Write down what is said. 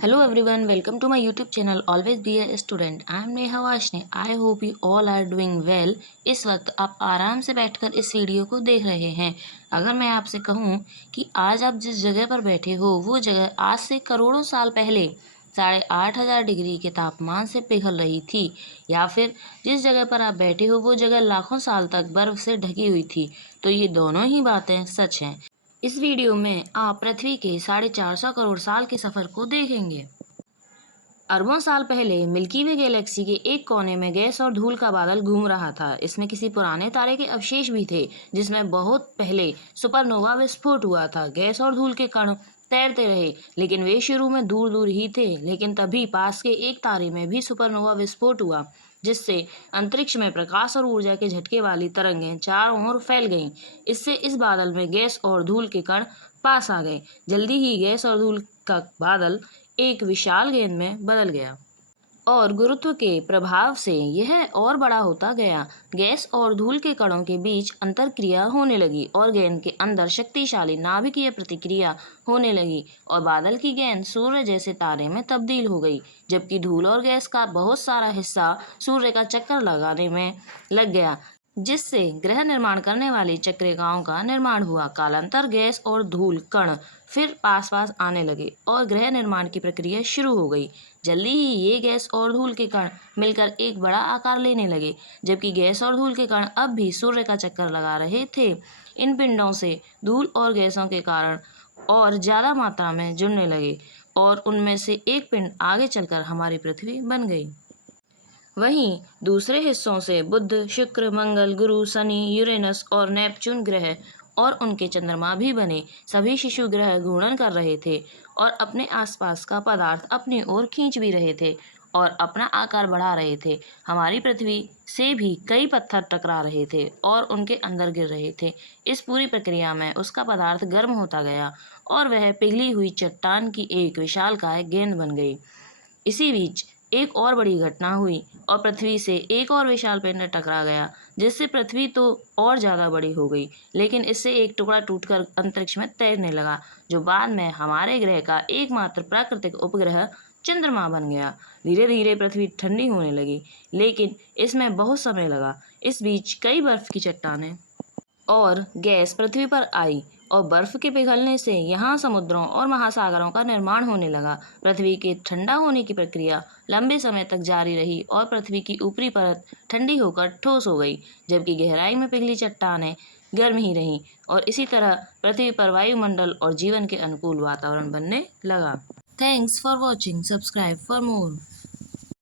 Hello everyone, welcome to my YouTube channel Always Be a Student. I am Neha Vaishne. I hope you all are doing well. इस वक्त आप आराम से बैठकर इस video को देख रहे हैं। अगर मैं आपसे कहूँ कि आज आप जिस जगह पर बैठे हो वो जगह आज से करोड़ों साल पहले 8,500 डिग्री के तापमान से पिघल रही थी, या फिर जिस जगह पर आप बैठे हो वो जगह लाखों साल तक बर्फ से ढकी हुई थी, तो ये दोनों ही बातें सच हैं। इस वीडियो में आप पृथ्वी के 450 करोड़ साल के सफर को देखेंगे। अरबों साल पहले मिल्की वे गैलेक्सी के एक कोने में गैस और धूल का बादल घूम रहा था। इसमें किसी पुराने तारे के अवशेष भी थे, जिसमें बहुत पहले सुपरनोवा विस्फोट हुआ था। गैस और धूल के कण तैरते रहे, लेकिन वे शुरू में दूर दूर ही थे। लेकिन तभी पास के एक तारे में भी सुपरनोवा विस्फोट हुआ, जिससे अंतरिक्ष में प्रकाश और ऊर्जा के झटके वाली तरंगें चारों ओर फैल गईं। इससे इस बादल में गैस और धूल के कण पास आ गए। जल्दी ही गैस और धूल का बादल एक विशाल गेंद में बदल गया, और गुरुत्व के प्रभाव से यह और बड़ा होता गया। गैस और धूल के कणों के बीच अंतरक्रिया होने लगी और गेंद के अंदर शक्तिशाली नाभिकीय प्रतिक्रिया होने लगी, और बादल की गेंद सूर्य जैसे तारे में तब्दील हो गई, जबकि धूल और गैस का बहुत सारा हिस्सा सूर्य का चक्कर लगाने में लग गया, जिससे ग्रह निर्माण करने वाली चक्रिकाओं का निर्माण हुआ। कालांतर गैस और धूल कण फिर पास पास आने लगे और ग्रह निर्माण की प्रक्रिया शुरू हो गई। जल्दी ही ये गैस और धूल के कण मिलकर एक बड़ा आकार लेने लगे, जबकि गैस और धूल के कण अब भी सूर्य का चक्कर लगा रहे थे। इन पिंडों से धूल और गैसों के कारण और ज़्यादा मात्रा में जुड़ने लगे, और उनमें से एक पिंड आगे चलकर हमारी पृथ्वी बन गई। वहीं दूसरे हिस्सों से बुध, शुक्र, मंगल, गुरु, शनि, यूरेनस और नेपच्यून ग्रह और उनके चंद्रमा भी बने। सभी शिशु ग्रह घूर्णन कर रहे थे और अपने आसपास का पदार्थ अपनी ओर खींच भी रहे थे और अपना आकार बढ़ा रहे थे। हमारी पृथ्वी से भी कई पत्थर टकरा रहे थे और उनके अंदर गिर रहे थे। इस पूरी प्रक्रिया में उसका पदार्थ गर्म होता गया और वह पिघली हुई चट्टान की एक विशालकाय गेंद बन गई। इसी बीच एक और बड़ी घटना हुई और पृथ्वी से एक और विशाल पिंड टकरा गया, जिससे पृथ्वी तो और ज़्यादा बड़ी हो गई, लेकिन इससे एक टुकड़ा टूटकर अंतरिक्ष में तैरने लगा, जो बाद में हमारे ग्रह का एकमात्र प्राकृतिक उपग्रह चंद्रमा बन गया। धीरे धीरे पृथ्वी ठंडी होने लगी, लेकिन इसमें बहुत समय लगा। इस बीच कई बर्फ की चट्टानें और गैस पृथ्वी पर आई, और बर्फ के पिघलने से यहाँ समुद्रों और महासागरों का निर्माण होने लगा। पृथ्वी के ठंडा होने की प्रक्रिया लंबे समय तक जारी रही और पृथ्वी की ऊपरी परत ठंडी होकर ठोस हो गई, जबकि गहराई में पिघली चट्टानें गर्म ही रहीं, और इसी तरह पृथ्वी पर वायुमंडल और जीवन के अनुकूल वातावरण बनने लगा। Thanks for watching. Subscribe for more.